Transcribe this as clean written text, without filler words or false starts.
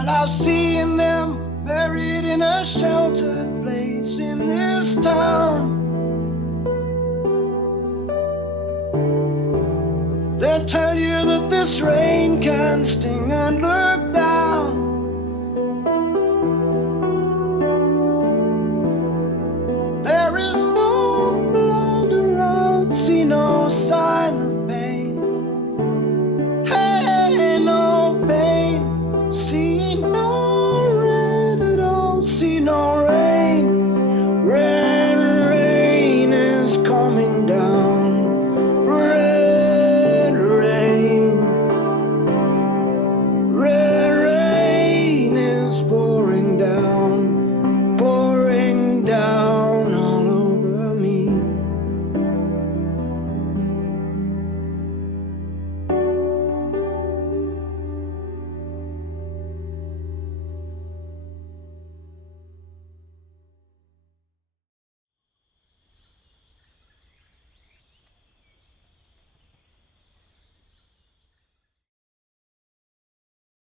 While I've seen them buried in a sheltered place in this town, they'll tell you that this rain can sting, and look down.